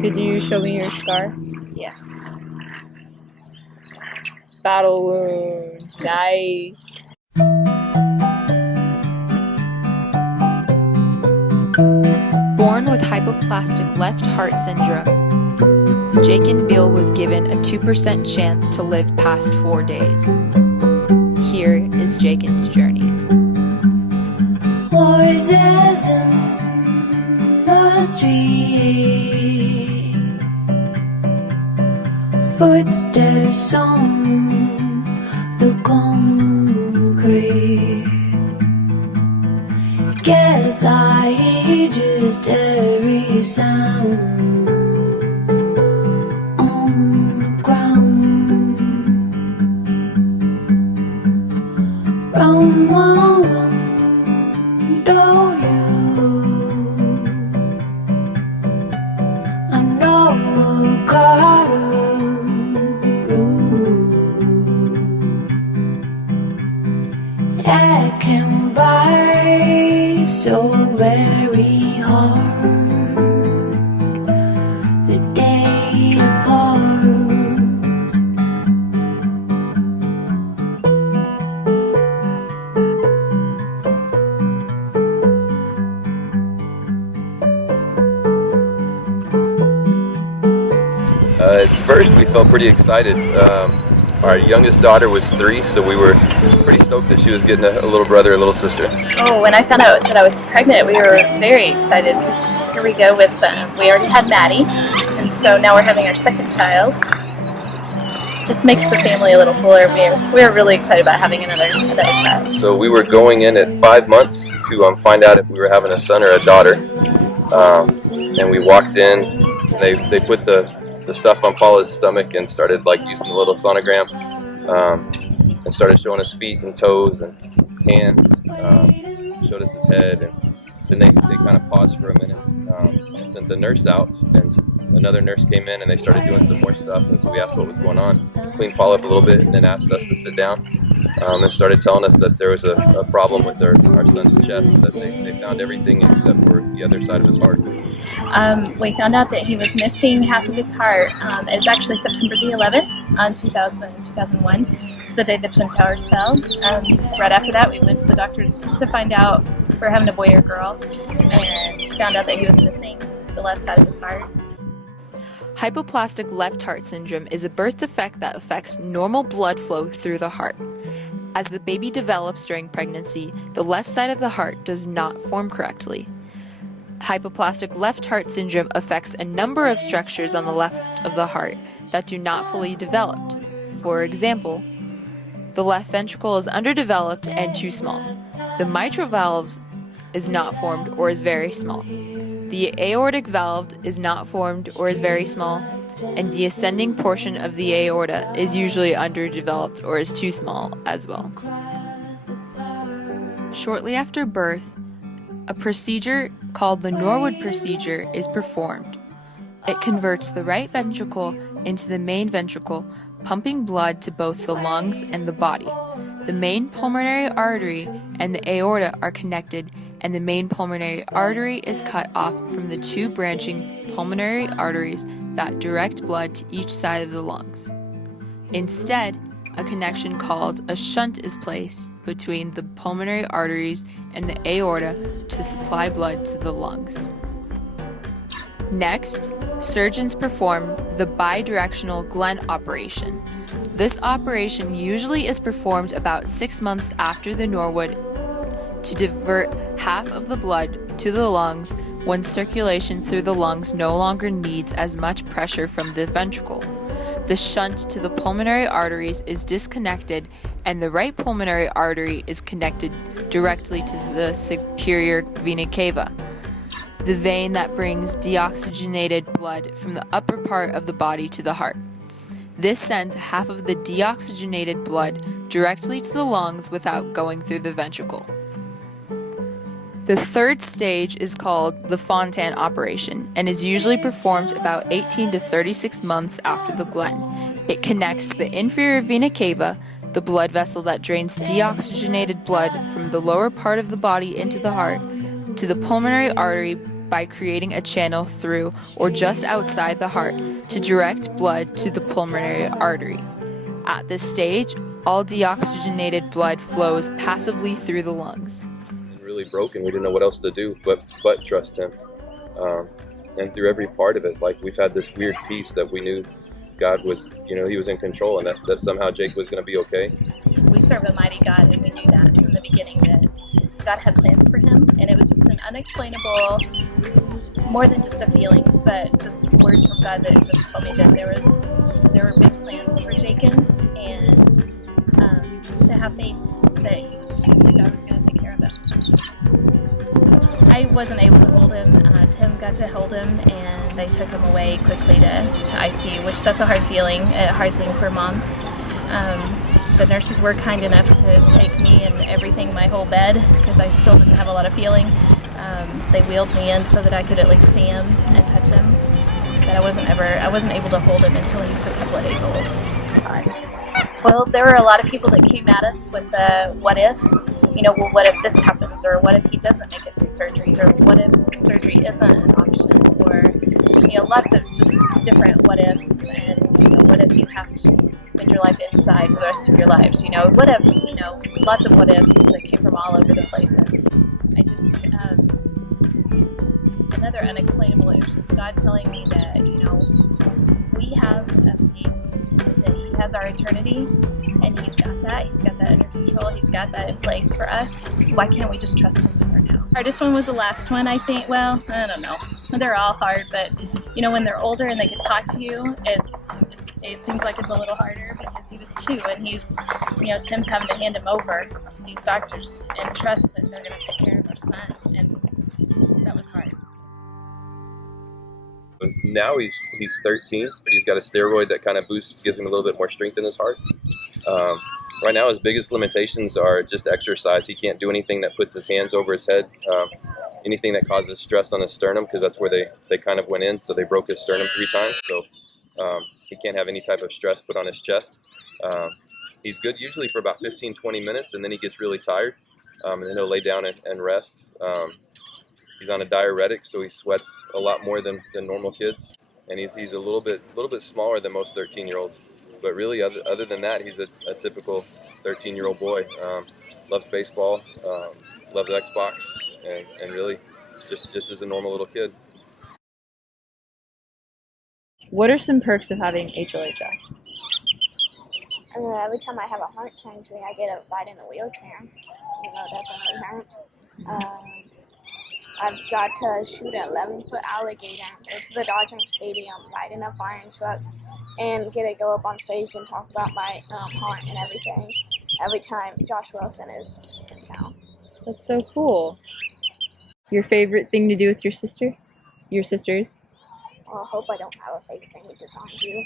Could you show me your scar? Yes. Battle wounds. Nice. Born with hypoplastic left heart syndrome, Jaykens was given a 2% chance to live past 4 days. Here is Jaykens' journey. Voices in the street, footsteps on the concrete. Guess I hear just every sound on the ground. From my window I know a color blue. I can buy so very hard the day apart. At first we felt pretty excited. Our youngest daughter was 3, so we were pretty stoked that she was getting a little brother, a little sister. Oh, when I found out that I was pregnant, we were very excited because here we go with, we already had Maddie, and so now we're having our second child. Just makes the family a little fuller. We're really excited about having another child. So we were going in at 5 months to find out if we were having a son or a daughter. And we walked in, they put the stuff on Paula's stomach and started like using the little sonogram, and started showing us feet and toes and hands, showed us his head, and then they kind of paused for a minute and sent the nurse out, and another nurse came in and they started doing some more stuff, and so we asked what was going on, cleaned Paula up a little bit, and then asked us to sit down, and started telling us that there was a problem with our son's chest, that they found everything except for the other side of his heart. We found out that he was missing half of his heart. It was actually September the 11th, 2001, so the day the Twin Towers fell. Right after that, we went to the doctor just to find out if we're having a boy or girl, and found out that he was missing the left side of his heart. Hypoplastic left heart syndrome is a birth defect that affects normal blood flow through the heart. As the baby develops during pregnancy, the left side of the heart does not form correctly. Hypoplastic left heart syndrome affects a number of structures on the left of the heart that do not fully develop. For example, the left ventricle is underdeveloped and too small. The mitral valve is not formed or is very small. The aortic valve is not formed or is very small, and the ascending portion of the aorta is usually underdeveloped or is too small as well. Shortly after birth, a procedure called the Norwood procedure is performed. It converts the right ventricle into the main ventricle, pumping blood to both the lungs and the body. The main pulmonary artery and the aorta are connected, and the main pulmonary artery is cut off from the 2 branching pulmonary arteries that direct blood to each side of the lungs. Instead, a connection called a shunt is placed between the pulmonary arteries and the aorta to supply blood to the lungs. Next, surgeons perform the bidirectional Glenn operation. This operation usually is performed about 6 months after the Norwood to divert half of the blood to the lungs when circulation through the lungs no longer needs as much pressure from the ventricle. The shunt to the pulmonary arteries is disconnected, and the right pulmonary artery is connected directly to the superior vena cava, the vein that brings deoxygenated blood from the upper part of the body to the heart. This sends half of the deoxygenated blood directly to the lungs without going through the ventricle. The third stage is called the Fontan operation and is usually performed about 18 to 36 months after the Glenn. It connects the inferior vena cava, the blood vessel that drains deoxygenated blood from the lower part of the body into the heart, to the pulmonary artery by creating a channel through or just outside the heart to direct blood to the pulmonary artery. At this stage, all deoxygenated blood flows passively through the lungs. Really broken. We didn't know what else to do but trust him. And through every part of it, like, we've had this weird peace that we knew God was, he was in control, and that somehow Jake was going to be okay. We serve a mighty God, and we knew that from the beginning, that God had plans for him, and it was just an unexplainable, more than just a feeling, but just words from God that just told me that there were big plans for Jaken, and to have faith that God was going to take care of it. I wasn't able to hold him. Tim got to hold him, and they took him away quickly to ICU, which that's a hard thing for moms. The nurses were kind enough to take me and everything, my whole bed, because I still didn't have a lot of feeling. They wheeled me in so that I could at least see him and touch him. But I wasn't able to hold him until he was a couple of days old. Well, there were a lot of people that came at us with the what if. Well, what if this happens, or what if he doesn't make it through surgeries, or what if surgery isn't an option, or lots of just different what ifs, and what if you have to spend your life inside for the rest of your lives, what if, lots of what ifs that came from all over the place. And I just another unexplainable, it was just God telling me that we have a faith that he has our eternity, and he's got that under control, he's got that in place for us. Why can't we just trust him with her now? Hardest one was the last one, I think. Well, I don't know, they're all hard, but when they're older and they can talk to you, it seems like it's a little harder, because he was 2, and he's Tim's having to hand him over to these doctors and trust that they're going to take care of our son, and that was hard. Now he's 13, but he's got a steroid that kind of gives him a little bit more strength in his heart. Right now his biggest limitations are just exercise. He can't do anything that puts his hands over his head, anything that causes stress on his sternum, because that's where they kind of went in, so they broke his sternum 3 times, so he can't have any type of stress put on his chest. He's good usually for about 15-20 minutes, and then he gets really tired, and then he'll lay down and rest. He's on a diuretic, so he sweats a lot more than normal kids, and he's a little bit smaller than most 13-year-olds. But really, other than that, he's a typical 13-year-old boy. Loves baseball, loves Xbox, and really just is a normal little kid. What are some perks of having HLHS? Every time I have a heart surgery, I get a ride in a wheelchair. That doesn't really hurt. I've got to shoot an 11-foot alligator, go to the Dodger Stadium, ride in a fire truck, and get to go up on stage and talk about my heart and everything every time Josh Wilson is in town. That's so cool. Your favorite thing to do with your sister? Your sisters? Well, I hope I don't have a favorite thing. We just aren't you.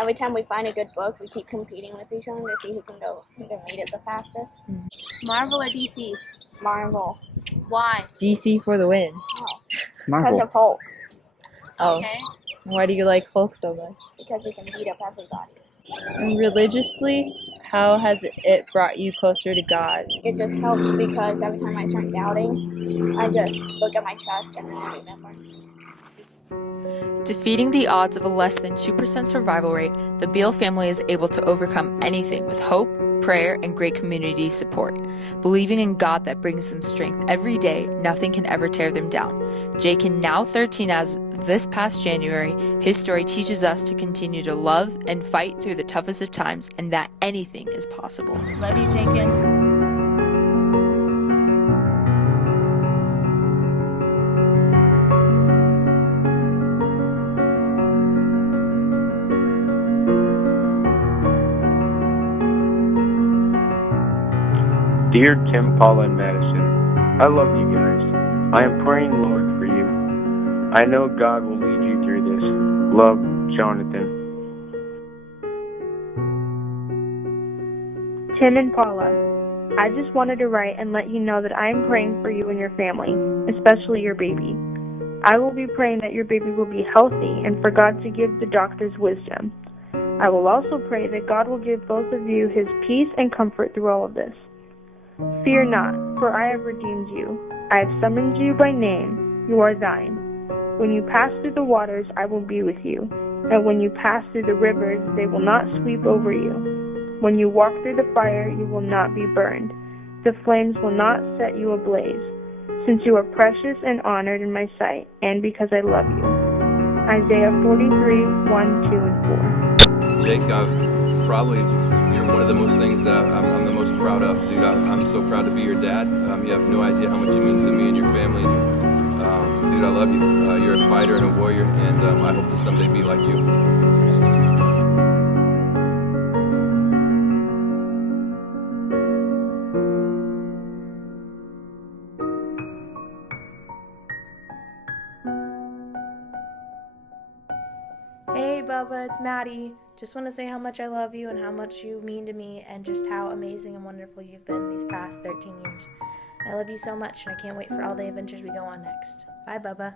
Every time we find a good book, we keep competing with each other to see who can read it the fastest. Marvel or DC? Marvel. Why? DC for the win. Oh, It's Marvel. because of Hulk. Oh, Okay. why do you like Hulk so much? Because he can beat up everybody. And religiously, how has it brought you closer to God? It just helps because every time I start doubting, I just look at my chest and then I remember. Defeating the odds of a less than 2% survival rate, the Beal family is able to overcome anything with hope, prayer, and great community support. Believing in God that brings them strength every day, nothing can ever tear them down. Jaken, now 13 as this past January, his story teaches us to continue to love and fight through the toughest of times, and that anything is possible. Love you, Jaken. Dear Tim, Paula, and Madison, I love you guys. I am praying, Lord, for you. I know God will lead you through this. Love, Jonathan. Tim and Paula, I just wanted to write and let you know that I am praying for you and your family, especially your baby. I will be praying that your baby will be healthy and for God to give the doctors wisdom. I will also pray that God will give both of you his peace and comfort through all of this. Fear not, for I have redeemed you. I have summoned you by name. You are thine. When you pass through the waters, I will be with you. And when you pass through the rivers, they will not sweep over you. When you walk through the fire, you will not be burned. The flames will not set you ablaze, since you are precious and honored in my sight, and because I love you. Isaiah 43, 1, 2, and 4. Jake, probably you're one of the most things that I'm the most proud of, dude. I'm so proud to be your dad. You have no idea how much it means to me and your family. And dude, I love you. You're a fighter and a warrior, and I hope to someday be like you. Hey Bubba, it's Maddie. Just want to say how much I love you and how much you mean to me and just how amazing and wonderful you've been these past 13 years. I love you so much and I can't wait for all the adventures we go on next. Bye, Bubba.